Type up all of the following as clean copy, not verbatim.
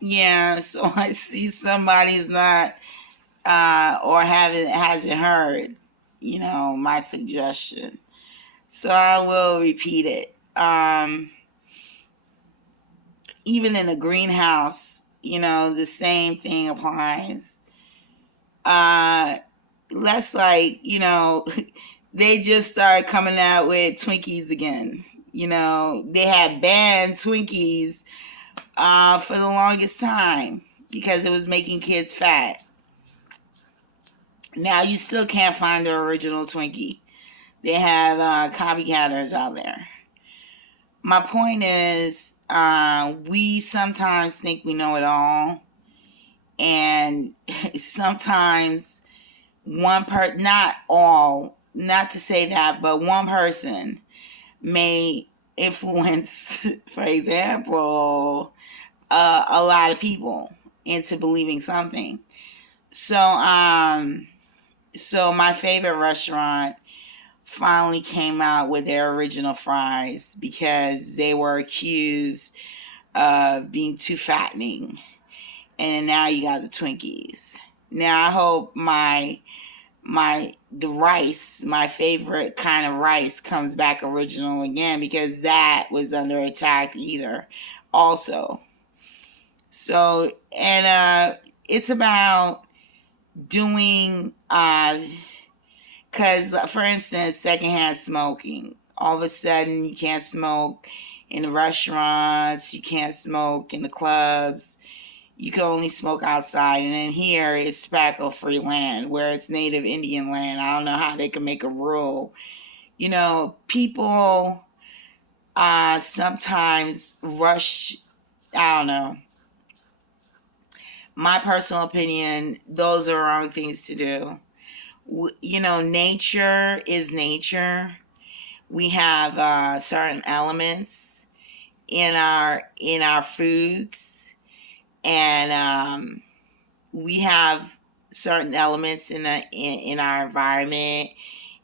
Yeah, so I see somebody's not or hasn't heard, my suggestion. So I will repeat it. Even in a greenhouse, the same thing applies. Uh, Less like, they just started coming out with Twinkies again. They had banned Twinkies for the longest time because it was making kids fat. Now you still can't find the original Twinkie. They have copycatters out there. My point is, we sometimes think we know it all, and sometimes not all, not to say that, but one person may influence, for example, a lot of people into believing something. So my favorite restaurant finally came out with their original fries because they were accused of being too fattening. And now you got the Twinkies. Now I hope the rice, my favorite kind of rice, comes back original again because that was under attack either. Also, so and it's about doing because for instance, secondhand smoking. All of a sudden, you can't smoke in the restaurants. You can't smoke in the clubs. You can only smoke outside. And then here it's tobacco free land where it's native Indian land. I don't know how they can make a rule. People sometimes rush. I don't know. My personal opinion, those are wrong things to do. Nature is nature. We have certain elements in our foods, and we have certain elements in our environment,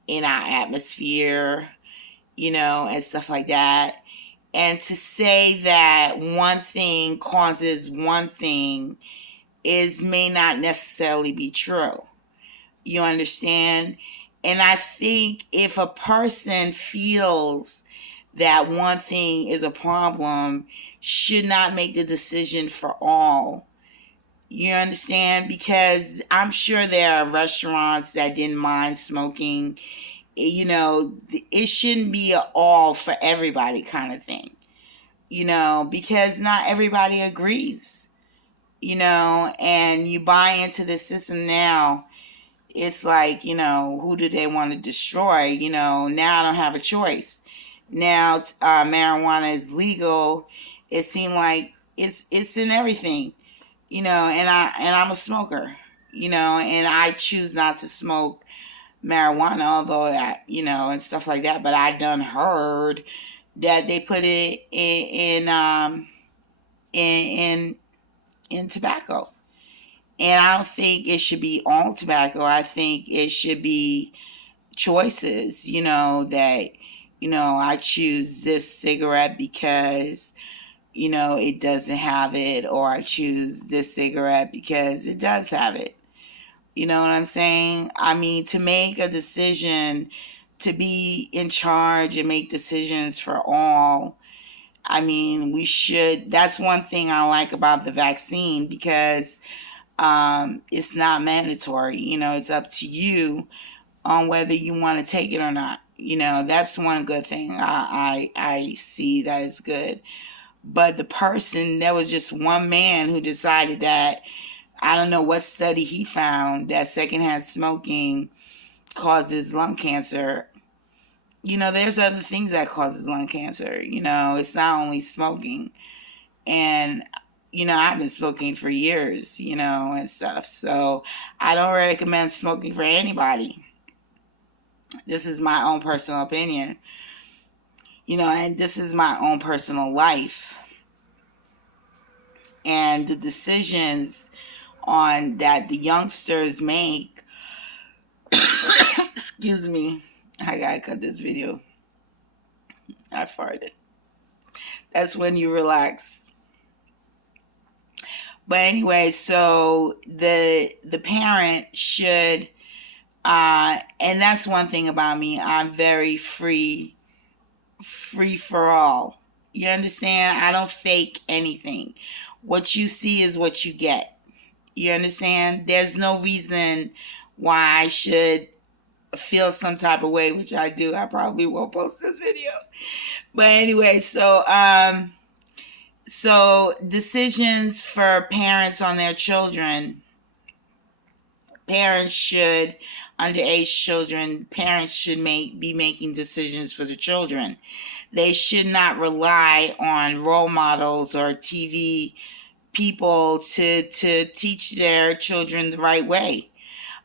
in our atmosphere, and stuff like that. And to say that one thing causes one thing is may not necessarily be true. You understand? And I think if a person feels that one thing is a problem, should not make the decision for all. You understand? Because I'm sure there are restaurants that didn't mind smoking. It shouldn't be an all for everybody kind of thing, because not everybody agrees, and you buy into the system now. It's like, who do they want to destroy? Now I don't have a choice. Now marijuana is legal. It seemed like it's in everything, and I'm a smoker, and I choose not to smoke marijuana, although and stuff like that. But I done heard that they put it in tobacco. And I don't think it should be all tobacco. I think it should be choices, that, I choose this cigarette because, it doesn't have it, or I choose this cigarette because it does have it. You know what I'm saying? I mean, to make a decision, to be in charge and make decisions for all, I mean, we should. That's one thing I like about the vaccine because it's not mandatory. It's up to you on whether you want to take it or not. That's one good thing I see that is good. But there was just one man who decided that, I don't know what study he found, that secondhand smoking causes lung cancer. There's other things that causes lung cancer. It's not only smoking. And I've been smoking for years, and stuff. So I don't recommend smoking for anybody. This is my own personal opinion, and this is my own personal life. And the decisions on that the youngsters make, excuse me, I gotta cut this video. I farted. That's when you relax. But anyway, so the parent should, and that's one thing about me. I'm very free for all. You understand? I don't fake anything. What you see is what you get. You understand? There's no reason why I should feel some type of way, which I do. I probably won't post this video. But anyway, so decisions for parents on their children, parents should underage children, parents should be making decisions for the children. They should not rely on role models or TV people to teach their children the right way.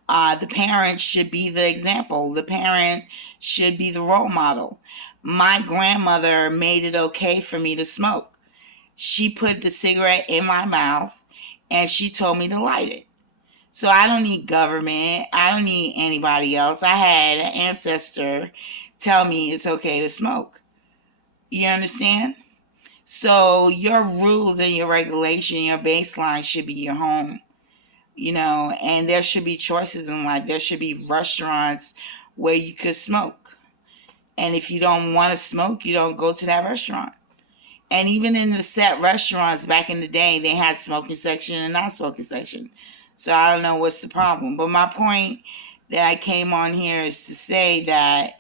The parent should be the example. The parent should be the role model. My grandmother made it okay for me to smoke. She put the cigarette in my mouth and she told me to light it. So I don't need government. I don't need anybody else. I had an ancestor tell me it's okay to smoke. You understand? So your rules and your regulation, your baseline should be your home. And there should be choices in life. There should be restaurants where you could smoke. And if you don't want to smoke, you don't go to that restaurant. And even in the set restaurants back in the day, they had smoking section and non-smoking section. So I don't know what's the problem. But my point that I came on here is to say that,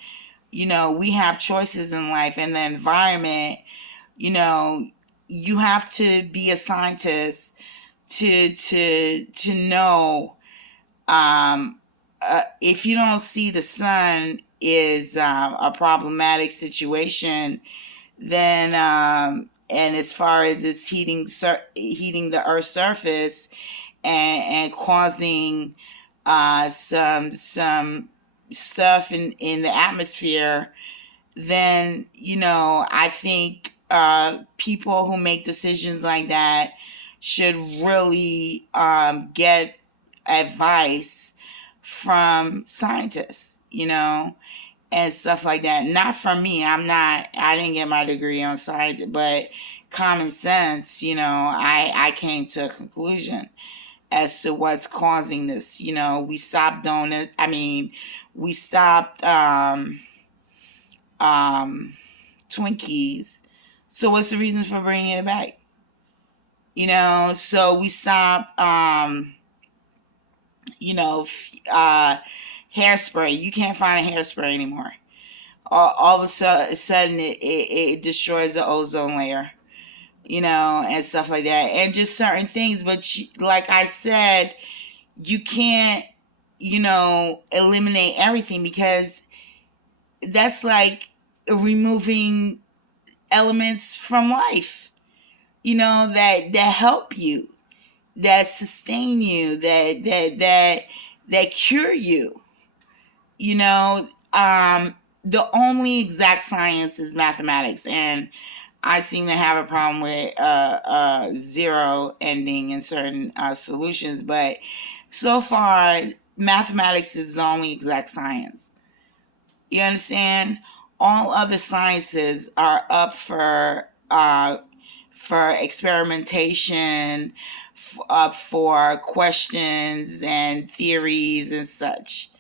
we have choices in life, and the environment, you have to be a scientist to know, if you don't see the sun is a problematic situation, then and as far as it's heating the Earth's surface and causing some stuff in the atmosphere, then I think people who make decisions like that should really get advice from scientists, and stuff like that. Not from me. I didn't get my degree on science, but common sense, I came to a conclusion as to what's causing this. We stopped donuts. We stopped Twinkies. So what's the reason for bringing it back? So we stopped, hairspray. You can't find a hairspray anymore. All of a sudden it destroys the ozone layer, and stuff like that, and just certain things. But like I said, you can't, eliminate everything, because that's like removing elements from life, that help you, that sustain you, that cure you. The only exact science is mathematics, and I seem to have a problem with zero ending in certain solutions. But so far, mathematics is the only exact science. You understand? All other sciences are up for experimentation, for questions and theories and such.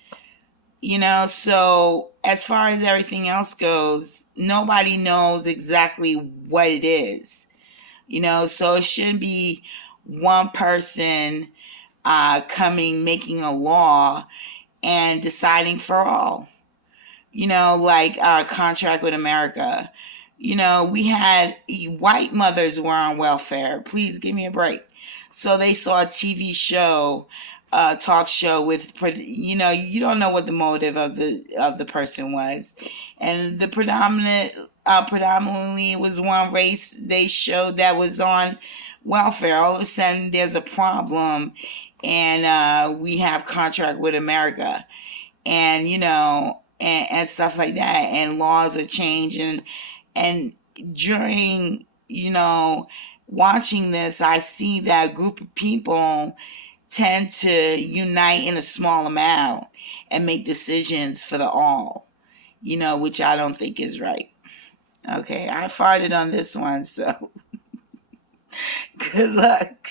So as far as everything else goes, nobody knows exactly what it is. So it shouldn't be one person making a law and deciding for all. Like Contract with America. We had white mothers were on welfare. Please give me a break. So they saw a TV show, talk show with, you don't know what the motive of the person was, and the predominantly was one race they showed that was on welfare. All of a sudden, there's a problem, and we have Contract with America, and and stuff like that, and laws are changing, and during watching this, I see that a group of people tend to unite in a small amount and make decisions for the all, which I don't think is right. Okay, I farted on this one, so good luck.